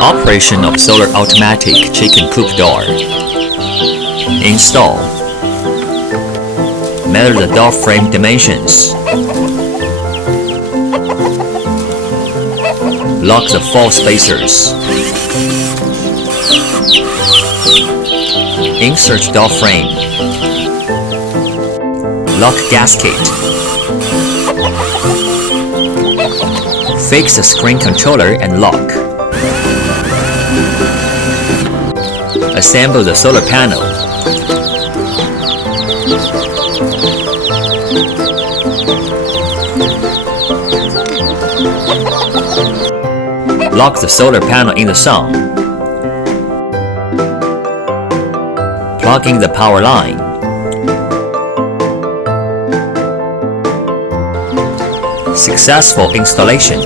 Operation of solar automatic chicken coop door. Install. Measure the door frame dimensions. Lock the 4 spacers. Insert door frame. Lock gasket. Fix the screen controller and lock. Assemble the solar panel. Lock the solar panel in the sun. Plug in the power line. Successful installation.